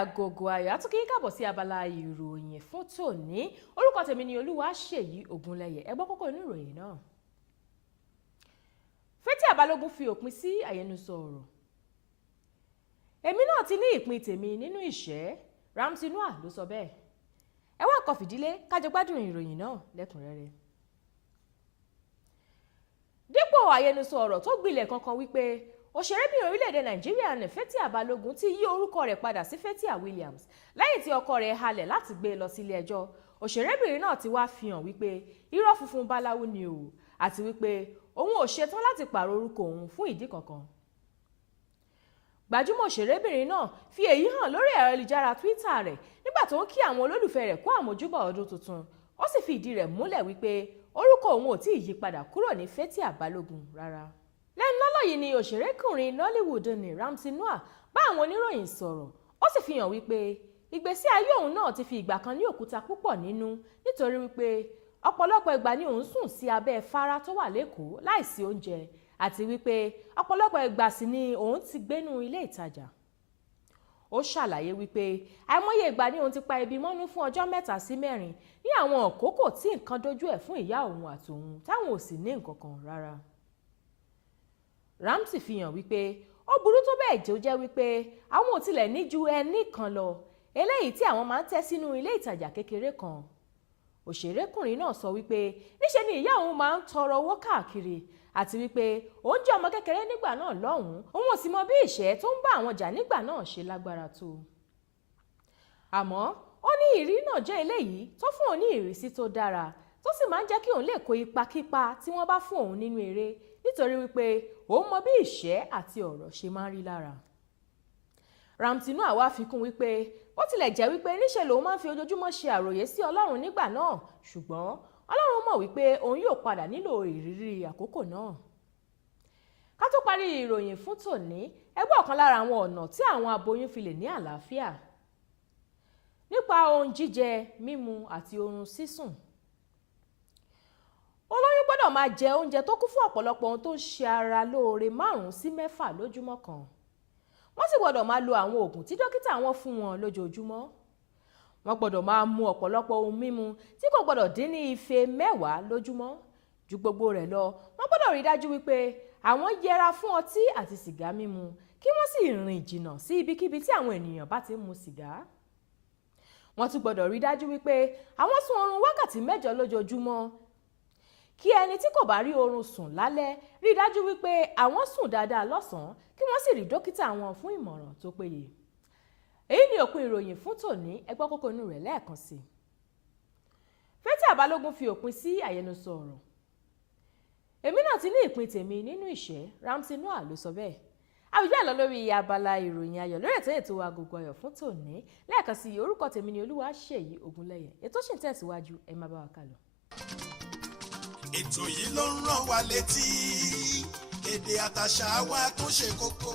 Agogo Ayo àtúnkì káàbọ̀ sí abala ìròyìn fún tòní. Orúkọ tèmi ni Olúwaṣèyí Ògúnlẹ̀yẹ. Ẹ gbọ́ kókó inú ìròyìn náà. FATHIA Balógun fi òpin sí àyẹnusọ̀rọ̀. Èmi náà ti ní ìpín tèmi nínú ìṣẹ́, RAMSEY ló sọ bẹ́ẹ̀. Ẹ wá kó fìdílé kájọ gbádùn ìròyìn náà lẹ́kùnrẹ́rẹ́. Dípò àyẹnusọ̀rọ̀ tó gbilẹ̀ kankan wípé òṣèrébìnrin orílẹ̀-èdè Nàìjíríà ní FATHIA Balógun ti yí orúkọ rẹ̀ padà sí FATHIA Williams lẹ́yìn tí ọkọ rẹ̀ halẹ̀ láti gbé lọ sílé ẹjọ́. Òṣèrébìnrin náà ti wá fi hàn wípé irọ́ funfun báláwú ni o, àti wípé òun ò ṣetán láti pààrọ̀ orúkọ òun fún ìdí kankan. Gbajúmọ̀ òṣèrébìnrin náà fi èyí hàn lórí ẹ̀rọ ayélujára Twitter rẹ̀ nígbà tó ń kí àwọn olólùfẹ́ rẹ̀ kú àmójúbà ọdún tuntun. Ó sì fi ìdí rẹ̀ múlẹ̀ wípé orúkọ òun ò tí ì yí padà kúrò ní FATHIA Balógun rárá. Lẹ́nu lọ́lọ́ yìí ni òṣèrékùnrin Nollywood ní RAMSEY bá àwọn oníròyìn sọ̀rọ̀. Ó sì fi hàn wípé ìgbésí ayé òun náà ti fi ìgbà kan ní òkúta púpọ̀ nínú nítorí wípé ọ̀pọ̀lọpọ̀ ìgbà ni òun sùn sí abẹ́ fárá tó wà lÉkòó láìsí oúnjẹ, àti wípé ọ̀pọ̀lọpọ̀ ìgbà sì ni òun ti gbénú ilé ìtajà. Ó ṣàlàyé wípé àìmọye ìgbà ni òun ti pa ebi mọ́nú fún ọjọ́ 3 sí 4 ní àwọn àkókò tí nǹkan dojú ẹ̀ fún ìyá òun àtòun táwọn ò sì ní nǹkan kan rárá. RAMSEY fi hàn wípé ó burú tó bẹ́ẹ̀ jẹ́ ó jẹ́ wípé àwọn ò tilẹ̀ ní ju ẹni kan lọ, eléyìí tí àwọn máa ń tẹ́ sínú ilé ìtajà kékeré kan. Òṣèrékùnrin náà sọ wípé níṣe ni ìyá òun máa ń tọrọ owó káàkiri, àti wípé òun jẹ́ ọmọ kékeré nígbà náà lọ́hùn-ún, òun ò sì mọ bí ìṣẹ́ tó ń bá àwọn jà nígbà náà ṣe lágbára tó. Àmọ́ ó ní ìrírí náà jẹ́ eléyìí tó fún òun ní ìrísí tó dára, tó sì máa ń jẹ́ kí òun lè kó ipa kípa tí wọ́n bá fún òun nínú eré, nítorí wípé òun mọ bí ìṣẹ́ àti ọ̀rọ̀ ṣe máa ń rí lára. RAMSEY wá fi kún wípé ó tilẹ̀ jẹ́ wípé níṣe lòun máa ń fi ojoojúmọ́ ṣe àròyé sí Ọlọ́run nígbà náà, ṣùgbọ́n Ọlọ́run mọ̀ wípé òun yóò padà nílò ìrírí àkókò náà. Ká tó parí ìròyìn fún tòní, ẹ gbọ́ ọ̀kan lára àwọn ọ̀nà tí àwọn aboyún fi lè ní àlàáfíà nípa ohun jíjẹ, mímu àti oorun sísùn. Olóyún gbọ́dọ̀ máa jẹ oúnjẹ tó kún fún ọ̀pọ̀lọpọ̀ ohun tó ń ṣe ara lóore 5 sí 6 lójúmọ́ kan. Wọ́n sì gbọ́dọ̀ máa lo àwọn oògùn tí dókítà wọn fún wọn lójoojúmọ́. Wọ́n gbọ́dọ̀ máa mu ọ̀pọ̀lọpọ̀ ohun mímu tí kò gbọ́dọ̀ dín ní ife 10 lójúmọ́. Ju gbogbo rẹ̀ lọ, wọ́n gbọ́dọ̀ rí dájú wípé àwọn yẹra fún ọtí àti sìgá mímu, kí wọ́n sì rìn jìnnà sí ibikíbi tí àwọn ènìyàn bá ti ń mu sìgá. Wọ́n tún gbọ́dọ̀ rí dájú wípé àwọn sùn oorun wákàtí 8 lójoojúmọ́. Kí ẹni tí kò bá rí oorun sùn lálẹ́ rí dájú wípé àwọn sùn dáadáa lọ́sàn-án, kí wọ́n sì rí dókítà wọn fún ìmọ̀ràn tó péye. Èyí ni òpin ìròyìn fún tòní. Ẹ gbọ́ kókó inú rẹ̀ lẹ́ẹ̀kan sí. FATHIA Balógun fi òpin sí àyẹnusọ̀rọ̀. Èmi náà ti ní ìpín tèmi nínú ìṣẹ́, RAMSEY ló sọ bẹ́ẹ̀. Àwùjọ àlọ́ lórí abala ìròyìn ayọ̀ lórí ètò Agogo Ayo fún tòní. Lẹ́ẹ̀kan sí, orúkọ tèmi ni Olúwaṣèyí Ògúnlẹ̀yẹ. Ètò ṣì ń tẹ̀síwájú, ẹ máa bá wa kálọ. Ètò yìí ló ń rán wa létí èdè àtàṣà wa tó ṣe kókó.